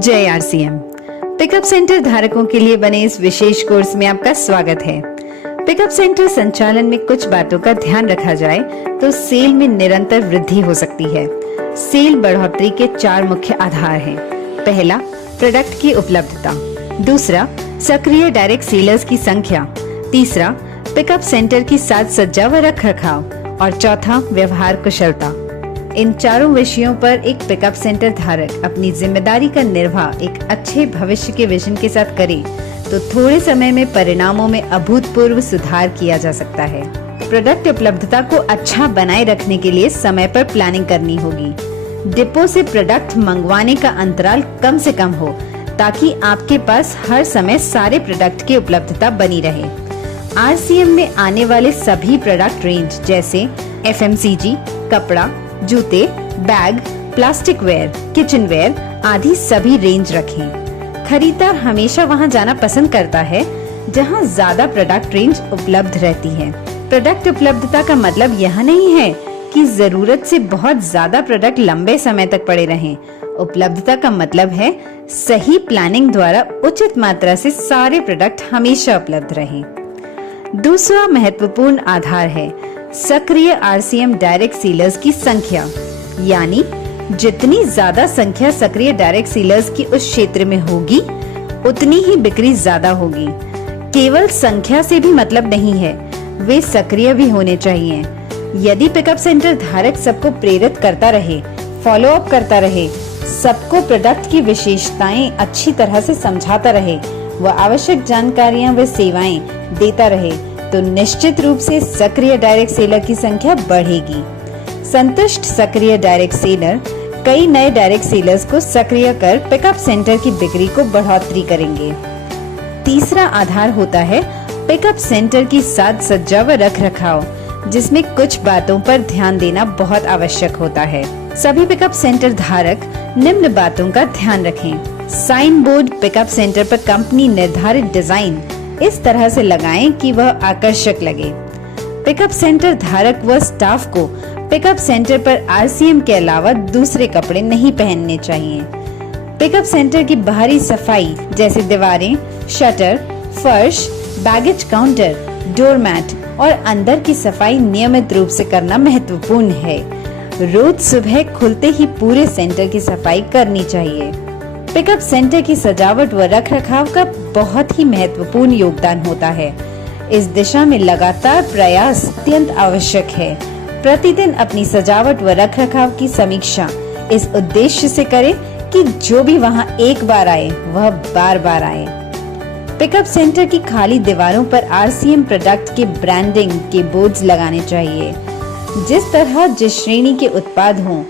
जय RCM. Pickup centre धारकों के लिए बने इस विशेष कोर्स में आपका स्वागत है। पिकअप सेंटर संचालन में कुछ बातों का ध्यान रखा जाए तो सेल में निरंतर वृद्धि हो सकती है। सेल बढ़ोतरी के 4 मुख्य आधार हैं। पहला, प्रोडक्ट की उपलब्धता। दूसरा, सक्रिय डायरेक्ट सेलर्स की संख्या। तीसरा, पिकअप सेंटर की साज सज्जा व रख रखाव। और चौथा, व्यवहार कुशलता। इन चारों विषयों पर एक पिकअप सेंटर धारक अपनी जिम्मेदारी का निर्वाह एक अच्छे भविष्य के विजन के साथ करे तो थोड़े समय में परिणामों में अभूतपूर्व सुधार किया जा सकता है। प्रोडक्ट उपलब्धता को अच्छा बनाए रखने के लिए समय पर प्लानिंग करनी होगी। डिपो से प्रोडक्ट मंगवाने का अंतराल कम से कम हो ताकि आपके पास हर समय सारे प्रोडक्ट की उपलब्धता बनी रहे। आरसीएम में आने वाले सभी प्रोडक्ट रेंज जैसे एफएमसीजी, कपड़ा, जूते, bag, plastic ware, kitchen ware आदि सभी रेंज रखें। खरीदार हमेशा वहां जाना पसंद करता है जहां ज्यादा प्रोडक्ट रेंज उपलब्ध रहती है। प्रोडक्ट उपलब्धता का मतलब यह नहीं है कि जरूरत से बहुत ज्यादा प्रोडक्ट लंबे समय तक पड़े रहें। उपलब्धता का मतलब है सही प्लानिंग द्वारा उचित मात्रा से सारे प्रोडक्ट हमेशा उपलब्ध रहें। दूसरा महत्वपूर्ण आधार है सक्रिय आरसीएम डायरेक्ट सेलर्स की संख्या, यानी जितनी ज्यादा संख्या सक्रिय डायरेक्ट सेलर्स की उस क्षेत्र में होगी उतनी ही बिक्री ज्यादा होगी। केवल संख्या से भी मतलब नहीं है, वे सक्रिय भी होने चाहिए। यदि पिकअप सेंटर धारक सबको प्रेरित करता रहे, फॉलो अप करता रहे, सबको प्रोडक्ट की विशेषताएं अच्छी तरह से समझाता रहे व आवश्यक जानकारियां व सेवाएं देता रहे तो निश्चित रूप से सक्रिय डायरेक्ट सेलर की संख्या बढ़ेगी। संतुष्ट सक्रिय डायरेक्ट सेलर कई नए डायरेक्ट सेलर्स को सक्रिय कर पिकअप सेंटर की बिक्री को बढ़ोतरी करेंगे। तीसरा आधार होता है पिकअप सेंटर की साज सज्जा व रख रखाव, जिसमें कुछ बातों पर ध्यान देना बहुत आवश्यक होता है। सभी पिकअप सेंटर धारक निम्न बातों का ध्यान रखें। साइन बोर्ड पिकअप सेंटर पर कंपनी निर्धारित डिजाइन इस तरह से लगाएं कि वह आकर्षक लगे। पिकअप सेंटर धारक व स्टाफ को पिकअप सेंटर पर आरसीएम के अलावा दूसरे कपड़े नहीं पहनने चाहिए। पिकअप सेंटर की बाहरी सफाई जैसे दीवारें, शटर, फर्श, बैगेज काउंटर, डोरमैट और अंदर की सफाई नियमित रूप से करना महत्वपूर्ण है। रोज सुबह खुलते ही पूरे सेंटर की सफाई करनी चाहिए। पिकअप सेंटर की सजावट व रख रखाव का बहुत ही महत्वपूर्ण योगदान होता है। इस दिशा में लगातार प्रयास अत्यंत आवश्यक है। प्रतिदिन अपनी सजावट व रख रखाव की समीक्षा इस उद्देश्य से करें कि जो भी वहां एक बार आए वह बार बार आए। पिकअप सेंटर की खाली दीवारों पर आरसीएम प्रोडक्ट के ब्रांडिंग के बोर्ड्स लगाने चाहिए। जिस तरह जिस श्रेणी के उत्पाद हों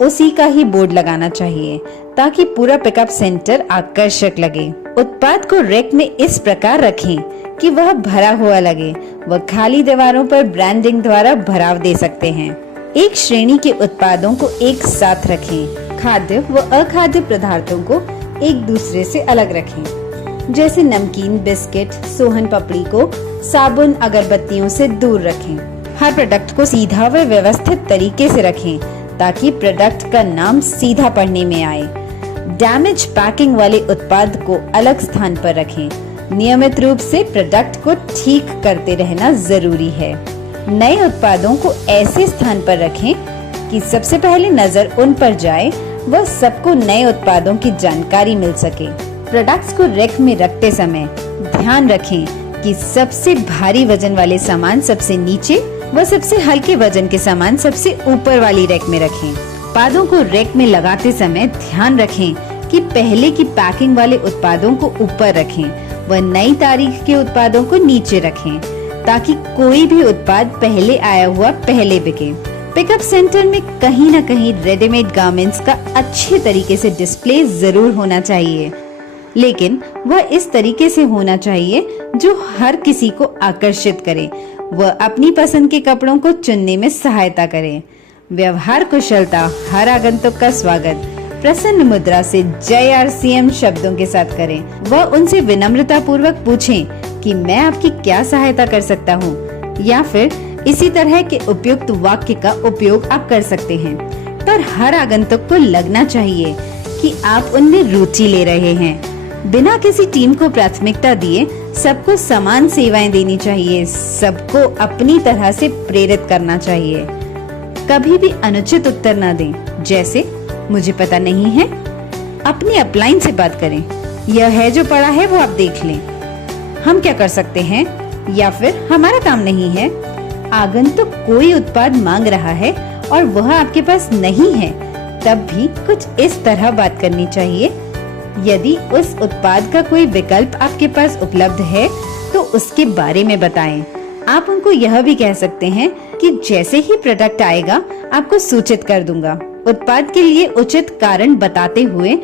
उसी का ही बोर्ड लगाना चाहिए ताकि पूरा पिकअप सेंटर आकर्षक लगे। उत्पाद को रैक में इस प्रकार रखें कि वह भरा हुआ लगे व खाली दीवारों पर ब्रांडिंग द्वारा भराव दे सकते हैं। एक श्रेणी के उत्पादों को एक साथ रखें। खाद्य व अखाद्य पदार्थों को एक दूसरे से अलग रखें। जैसे नमकीन, बिस्किट, सोहन पपड़ी को साबुन, अगरबत्तियों से दूर रखें। हर प्रोडक्ट को सीधा व व्यवस्थित तरीके से रखें ताकि प्रोडक्ट का नाम सीधा पढ़ने में आए। डैमेज पैकिंग वाले उत्पाद को अलग स्थान पर रखें। नियमित रूप से प्रोडक्ट को ठीक करते रहना जरूरी है। नए उत्पादों को ऐसे स्थान पर रखें कि सबसे पहले नजर उन पर जाए व सबको नए उत्पादों की जानकारी मिल सके। प्रोडक्ट्स को रैक में रखते समय ध्यान रखें कि सबसे भारी वजन वाले सामान सबसे नीचे व सबसे हल्के वजन के सामान सबसे ऊपर वाली रैक में रखें। उत्पादों को रैक में लगाते समय ध्यान रखें कि पहले की पैकिंग वाले उत्पादों को ऊपर रखें व नई तारीख के उत्पादों को नीचे रखें ताकि कोई भी उत्पाद पहले आया हुआ पहले बिके। पिकअप सेंटर में कहीं न कहीं रेडीमेड गारमेंट्स का अच्छे तरीके से डिस्प्ले जरूर होना चाहिए, लेकिन वह इस तरीके से होना चाहिए जो हर किसी को आकर्षित करे व अपनी पसंद के कपड़ों को चुनने में सहायता करे। व्यवहार कुशलता हर आगंतुक का स्वागत प्रसन्न मुद्रा से जय आरसीएम शब्दों के साथ करें व उनसे विनम्रता पूर्वक पूछें कि मैं आपकी क्या सहायता कर सकता हूँ, या फिर इसी तरह के उपयुक्त वाक्य का उपयोग आप कर सकते हैं। पर हर आगंतुक को लगना चाहिए कि कि आप उनमें रुचि ले रहे हैं। बिना किसी टीम को प्राथमिकता दिए सबको समान सेवाएं देनी चाहिए, सबको अपनी तरह से प्रेरित करना चाहिए। कभी भी अनुचित उत्तर न दें, जैसे मुझे पता नहीं है। अपनी अपलाइन से बात करें, यह है जो पड़ा है वो आप देख लें, हम क्या कर सकते हैं, या फिर हमारा काम नहीं है। आगंतुक कोई उत्पाद मांग रहा है और वह आपके पास नहीं है, तब भी कुछ इस तरह बात करनी चाहिए, यदि उस उत्पाद का कोई विकल्प आपके पास उपलब्ध है तो उसके बारे में बताएं। आप उनको यह भी कह सकते हैं कि जैसे ही प्रोडक्ट आएगा आपको सूचित कर दूंगा। उत्पाद के लिए उचित कारण बताते हुए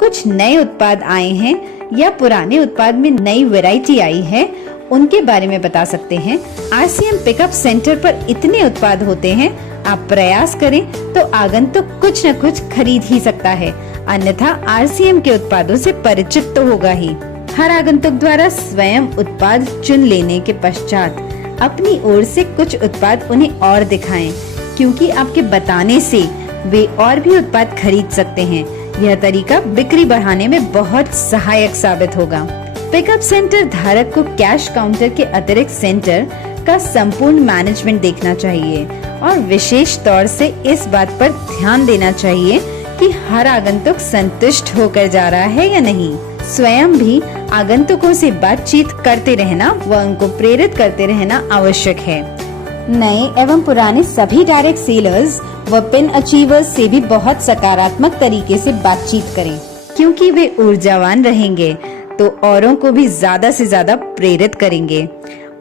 कुछ नए उत्पाद आए हैं या पुराने उत्पाद में नई वैरायटी आई है, उनके बारे में बता सकते हैं। RCM पिकअप सेंटर पर इतने उत्पाद होते हैं, आप प्रयास करें तो आगंतुक कुछ न कुछ खरीद ही सकता है, अन्यथा RCM के उत्पादों से परिचित तो होगा ही। हर आगंतुक द्वारा स्वयं उत्पाद चुन लेने के पश्चात अपनी ओर से कुछ उत्पाद उन्हें और दिखाएं, क्योंकि आपके बताने से वे और भी उत्पाद खरीद सकते हैं। यह तरीका बिक्री बढ़ाने में बहुत सहायक साबित होगा। पिकअप सेंटर धारक को कैश काउंटर के अतिरिक्त सेंटर का संपूर्ण मैनेजमेंट देखना चाहिए और विशेष तौर से इस बात पर ध्यान देना चाहिए कि हर आगंतुक संतुष्ट होकर जा रहा है या नहीं। स्वयं भी आगंतुकों से बातचीत करते रहना व उनको प्रेरित करते रहना आवश्यक है। नए एवं पुराने सभी डायरेक्ट सेलर्स व पिन अचीवर्स से भी बहुत सकारात्मक तरीके से बातचीत करें, क्योंकि वे ऊर्जावान रहेंगे तो औरों को भी ज्यादा से ज्यादा प्रेरित करेंगे।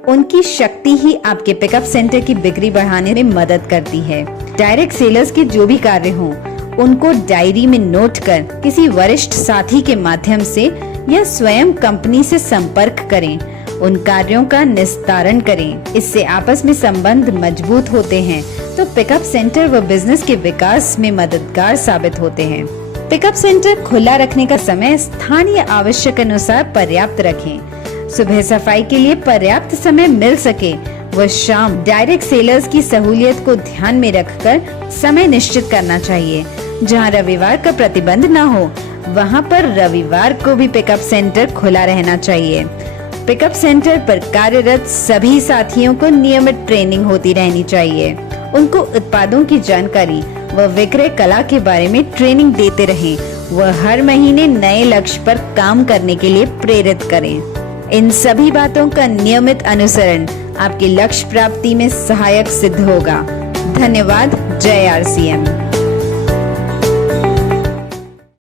उनकी शक्ति ही आपके पिकअप सेंटर की बिक्री बढ़ाने में मदद करती है। डायरेक्ट सेलर्स के जो भी कार्य हों, उनको डायरी में नोट कर किसी वरिष्ठ साथी के माध्यम से या स्वयं कंपनी से संपर्क करें, उन कार्यों का निस्तारण करें। इससे आपस में संबंध मजबूत होते हैं तो पिकअप सेंटर व बिजनेस के विकास में मददगार साबित होते हैं। पिकअप सेंटर खुला रखने का समय स्थानीय आवश्यक अनुसार पर्याप्त रखें। सुबह सफाई के लिए पर्याप्त समय मिल सके व शाम डायरेक्ट सेलर्स की सहूलियत को ध्यान में रखकर समय निश्चित करना चाहिए। जहां रविवार का प्रतिबंध न हो, वहां पर रविवार को भी पिकअप सेंटर खुला रहना चाहिए। पिकअप सेंटर पर कार्यरत सभी साथियों को नियमित ट्रेनिंग होती रहनी चाहिए। उनको उत्पादों की जानकारी व विक्रय कला के बारे में ट्रेनिंग देते रहें व हर महीने नए लक्ष्य पर काम करने के लिए प्रेरित करें। इन सभी बातों का नियमित अनुसरण आपके लक्ष्य प्राप्ति में सहायक सिद्ध होगा। धन्यवाद। जय RCM।